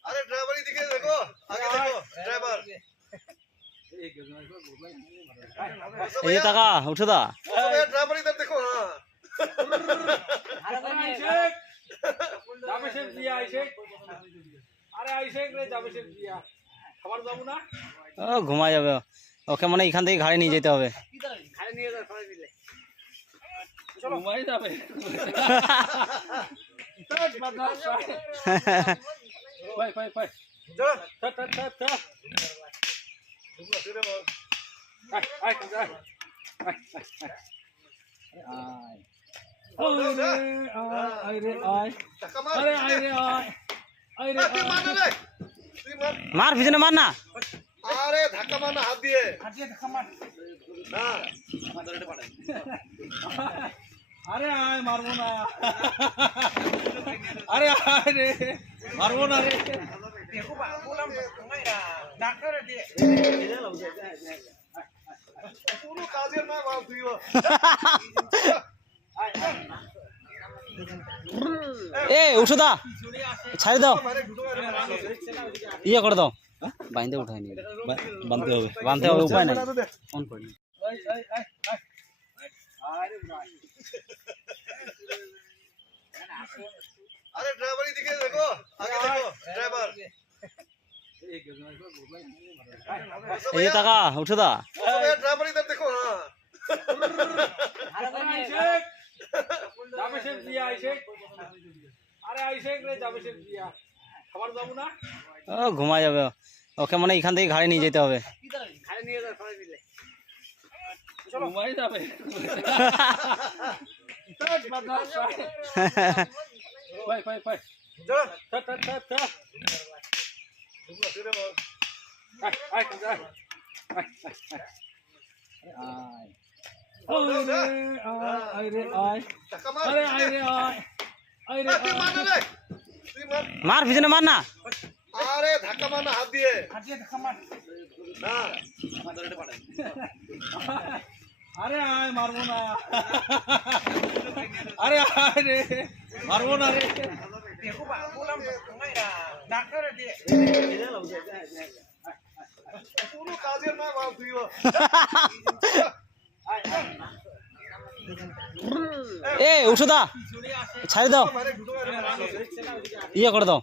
अरे ड्राइवर ही दिखे देखो आगे देखो ड्राइवर ये तका उठो दा ड्राइवर इधर देखो हाँ ঘুমা যাবে ওকে মানে এখান থেকে ঘাড়ে নিয়ে যেতে হবে मार पिछने मारना अरे धक्का मारना हाथ दिए अरे आय मारबो ना अरे आय रे मारबो ना रे देखो बोलाम डॉक्टर दे পুরো কাজের না বাপ তুইও ए उठो दा ছাড়ি দাও ইয়ে করে দাও বাইন্দে উঠাই নি বাঁধতে হবে উপায় নাই ফোন করি अरे ड्राइवर ही दिखे देखो आगे देखो ड्राइवर ये तका उठो दा ड्राइवर इधर देखो हाँ ঘুমা যাবে ওকে মানে এখান থেকে ঘাড়ে নিয়ে যেতে হবে मार पिछने मारना अरे धक्का मारना हाथ दिए अरे आय मारबो ना अरे आय रे मारबो ना रे देखो बोलाम डॉक्टर दे পুরো কাজের না বাপ তুইও ए उठो दा ছাড়ি দাও ইয়ে করে দাও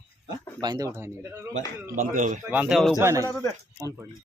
বাইন্দে উঠাই নি বাঁধতে হবে উপায় নাই ফোন করি